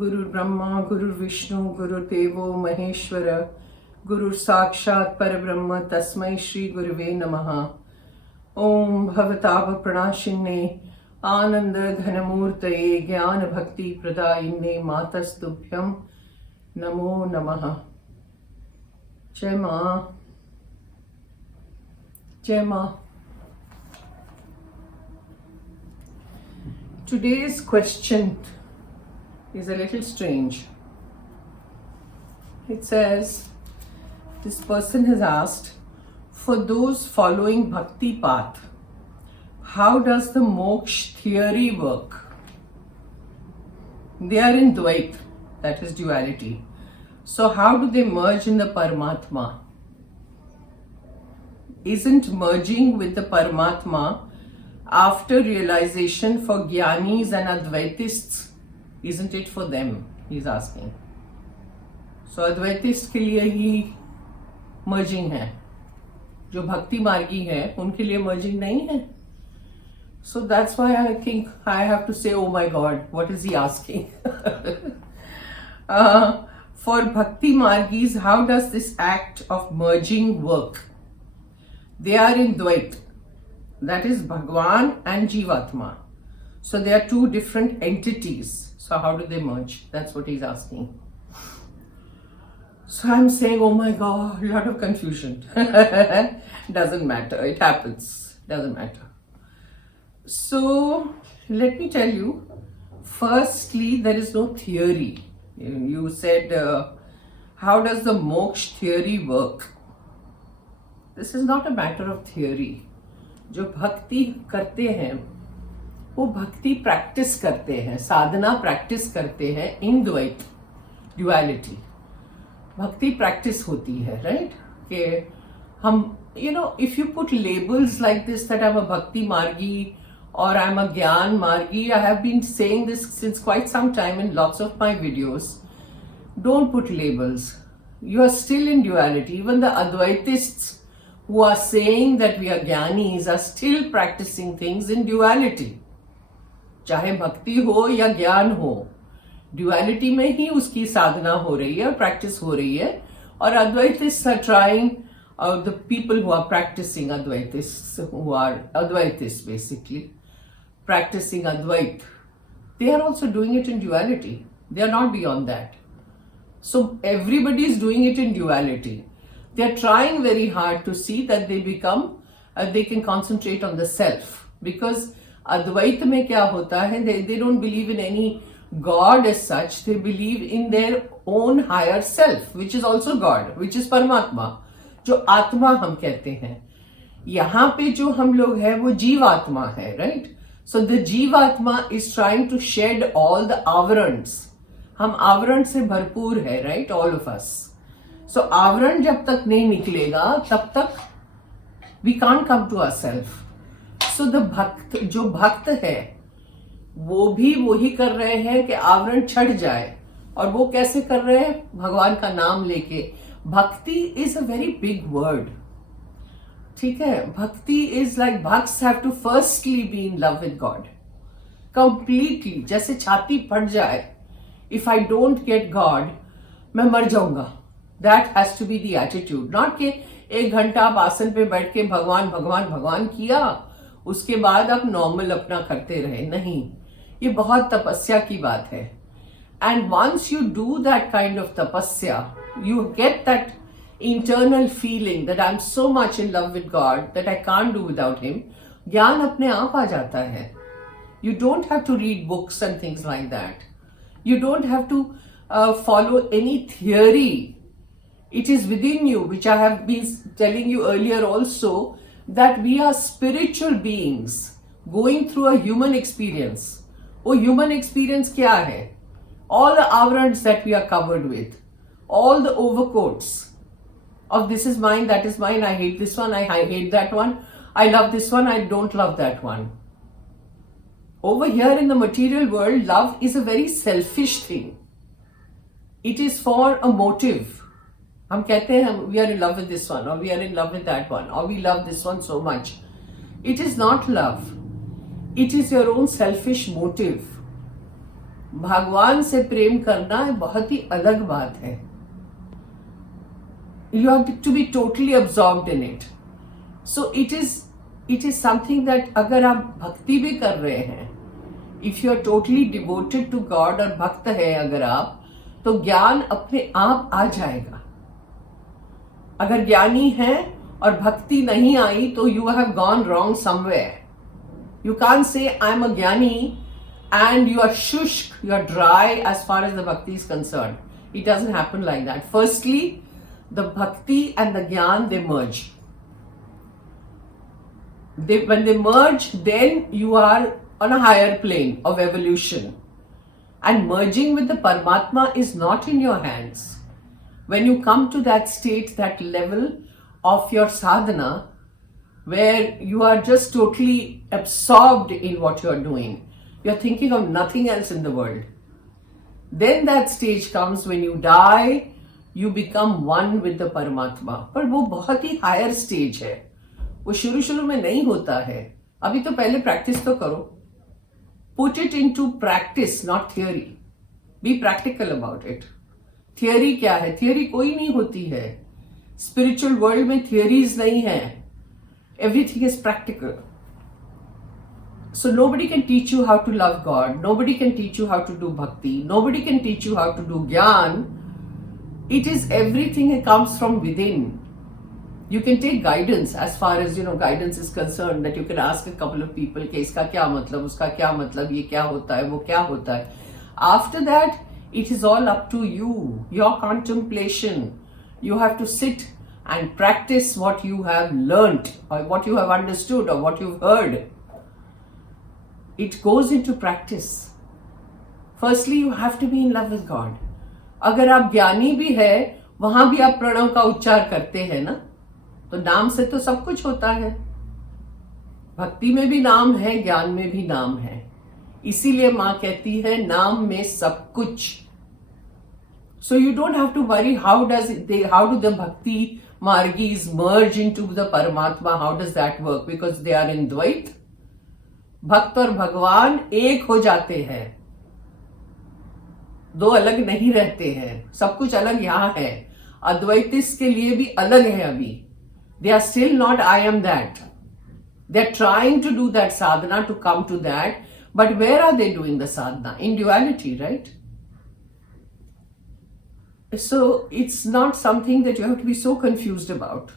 गुरु ब्रह्मा गुरु विष्णु गुरुदेवो महेश्वर गुरु साक्षात् परब्रह्म तस्मै श्री गुरुवे नमः। ओम भवताप प्रणाशिन्ने आनंद घनमूर्तये ज्ञान भक्ति प्रदायिन्ने मातस्तुभ्यं नमो नमः। जय मां, जय मां। Today's question is a little strange. It says, this person has asked, for those following bhakti path, how does the moksha theory work? They are in Dvait, that is duality. So how do they merge in the Paramatma? Isn't merging with the Paramatma after realization for Jnanis and Advaitists? Isn't it for them? He's asking. So Advaitist के लिए ही merging है, जो भक्ति मार्गी है उनके लिए merging नहीं है. So that's why I think I have to say, oh my God, what is he asking? For bhakti margis, how does this act of merging work? They are in Dvait, that is Bhagwan and Jivatma. So they are two different entities. So how do they merge? That's what he's asking. So I'm saying, oh my God, a lot of confusion. Doesn't matter. It happens. Doesn't matter. So let me tell you, firstly, there is no theory. You said, how does the moksha theory work? This is not a matter of theory. जो भक्ति करते हैं वो भक्ति practice करते हैं, साधना practice करते हैं इन द्वैत ड्युअलिटी. भक्ति प्रैक्टिस होती है, राइट? कि हम if you put labels like this, that I'm a bhakti margi or I'm a gyan margi, I have been saying this since quite some time in lots of my videos. Don't put labels. You are still in duality. Even the Advaitists who are saying that we are Jnanis are still practicing things in duality. चाहे भक्ति हो या ज्ञान हो, duality में ही उसकी साधना हो रही है, practice हो रही है. और Advaitists are trying, the people who are practicing Advaitists, who are Advaitists basically, practicing Advait, they are also doing it in duality. They are not beyond that. So everybody is doing it in duality. They are trying very hard to see that they become, they can concentrate on the self. Because Advait में क्या होता है, they don't believe in any God as such. They believe in their own higher self, which is also God, which is Paramatma, जो आत्मा हम कहते हैं. यहाँ पे जो हम लोग हैं वो जीवात्मा है, right? So the जीवात्मा is trying to shed all the avarans. हम आवरण से भरपूर है, right? All of us. So आवरण जब तक नहीं निकलेगा तब तक we can't come to ourselves. So the भक्त, जो भक्त है वो भी वही कर रहे हैं कि आवरण छट जाए. और वो कैसे कर रहे हैं? भगवान का नाम लेके. Bhakti is a very big word, ठीक है? Bhakti is like bhakts have to firstly be in love with God completely. जैसे छाती फट जाए, if I don't get God मैं मर जाऊंगा. That has to be the attitude. Not कि 1 घंटा आप आसन पे बैठ के भगवान भगवान भगवान किया, उसके बाद आप नॉर्मल अपना करते रहे. नहीं, ये बहुत तपस्या की बात है. And once you do that kind of tapasya, you get that internal feeling that I'm so much in love with God that I can't do without Him. ज्ञान अपने आप आ जाता है. You don't have to read books and things like that. You don't have to follow any theory. It is within you, which I have been telling you earlier also, that we are spiritual beings going through a human experience. वो human experience क्या है? All the avarans that we are covered with, all the overcoats of this is mine, that is mine, I hate this one, I hate that one, I love this one, I don't love that one. Over here in the material world, love is a very selfish thing. It is for a motive. हम कहते हैं we are in love with this one, or we are in love with that one, or we love this one so much. It is not love. It is your own selfish motive. भगवान से प्रेम करना बहुत ही अलग बात है. You have to be totally absorbed in it. So it is something that अगर आप भक्ति भी कर रहे हैं, if you are totally devoted to God और भक्त है अगर आप, तो ज्ञान अपने आप आ जाएगा. अगर ज्ञानी है और भक्ति नहीं आई तो you have gone wrong somewhere. You can't say I'm a jnani and you are shushk, you are dry as far as the bhakti is concerned. It doesn't happen like that. Firstly, the bhakti and the jnana, they merge. When they merge, then you are on a higher plane of evolution. And merging with the Paramatma is not in your hands. When you come to that state, that level of your sadhana, where you are just totally absorbed in what you are doing, you are thinking of nothing else in the world. Then that stage comes when you die, you become one with the Paramatma. पर वो बहुत ही higher stage है. वो शुरू में नहीं होता है. अभी तो पहले practice तो करो. Put it into practice, not theory. Be practical about it. Theory क्या है? Theory कोई नहीं होती है. Spiritual world में theories नहीं है. Everything is practical. So nobody can teach you how to love God. Nobody can teach you how to do bhakti. Nobody can teach you how to do jnana. It is everything that comes from within. You can take guidance as far as guidance is concerned, that you can ask a couple of people कि इसका क्या मतलब, उसका क्या मतलब, ये क्या होता है, वो क्या होता है. After that, it is all up to you, your contemplation. You have to sit and practice what you have learnt or what you have understood or what you've heard. It goes into practice. Firstly, you have to be in love with God. अगर आप ज्ञानी भी है, वहां भी आप प्रणव का उच्चार करते हैं ना, तो नाम से तो सब कुछ होता है. भक्ति में भी नाम है, ज्ञान में भी नाम है. इसीलिए मां कहती है नाम में सब कुछ. So you don't have to worry how do the bhakti margis merge into the Paramatma. How does that work? Because they are in Dvait. भक्त और भगवान एक हो जाते हैं, दो अलग नहीं रहते हैं. सब कुछ अलग यहाँ है. अद्वैतिस्ट के लिए भी अलग है अभी. They are still not I am that. They are trying to do that sadhana to come to that. But where are they doing the sadhana? In duality, right? So it's not something that you have to be so confused about.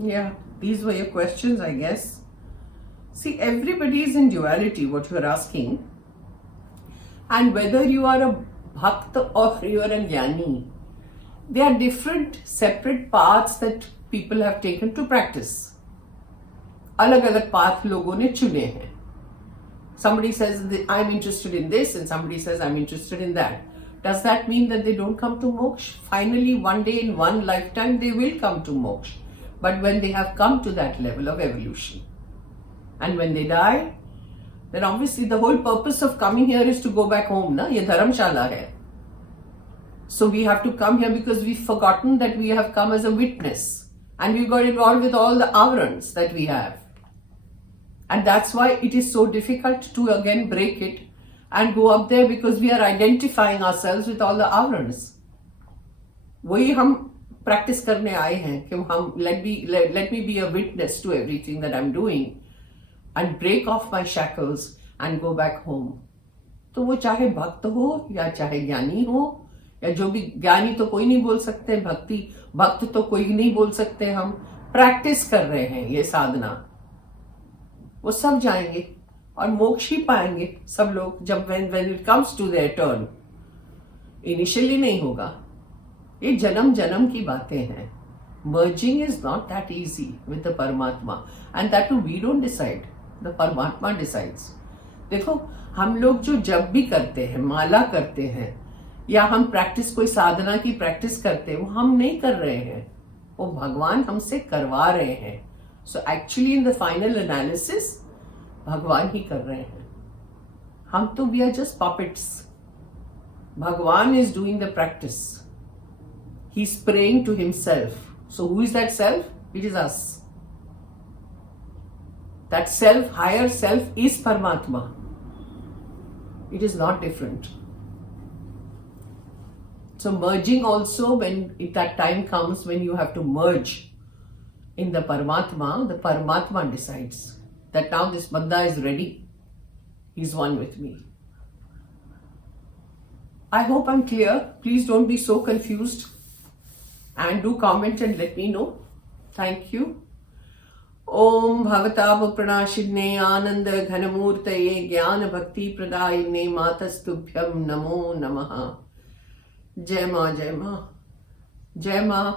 Yeah, these were your questions, I guess. See, everybody is in duality, what you are asking. And whether you are a bhakta or you are a jnani, they are different, separate paths that people have taken to practice. अलग-अलग path लोगों ने चुने हैं. Somebody says, I'm interested in this, and somebody says, I'm interested in that. Does that mean that they don't come to moksha? Finally, one day in one lifetime, they will come to moksha. But when they have come to that level of evolution, and when they die, then obviously the whole purpose of coming here is to go back home, na? Ye dharamshala hai. So we have to come here because we've forgotten that we have come as a witness, and we got involved with all the avrans that we have. And that's why it is so difficult to again break it and go up there, because we are identifying ourselves with all the avrans. वही हम practice करने आए हैं कि हम let me be a witness to everything that I'm doing and break off my shackles and go back home. तो वो चाहे भक्त हो या चाहे ज्ञानी हो, या जो भी, ज्ञानी तो कोई नहीं बोल सकते, भक्त तो कोई नहीं बोल सकते. हम प्रैक्टिस कर रहे हैं ये साधना, वो सब जाएंगे और मोक्ष ही पाएंगे सब लोग जब when it comes to their turn. Initially नहीं होगा. ये जन्म जन्म की बातें हैं. Merging is not that easy with the Paramatma, and that too we don't decide. The Paramatma decides. देखो, हम लोग जो जब भी करते हैं, माला करते हैं, या हम प्रैक्टिस, कोई साधना की प्रैक्टिस करते हैं, वो हम नहीं कर रहे हैं, वो भगवान हमसे करवा रहे हैं. So actually in the final analysis, भगवान ही कर रहे हैं. हम तो we are just puppets. भगवान is doing the practice. He's praying to himself. So who is that self? It is us. That self, higher self, is Paramatma. It is not different. So merging also, when that time comes when you have to merge in the Paramatma decides that now this Banda is ready. He's one with me. I hope I'm clear. Please don't be so confused. And do comment and let me know. Thank you. Om Bhavatab Pranashidne Ananda Ghanamurtaye Jnana Bhakti Pradayine Matastubhyam Namo Namaha. Jai Ma, Jai Ma. Jai Ma.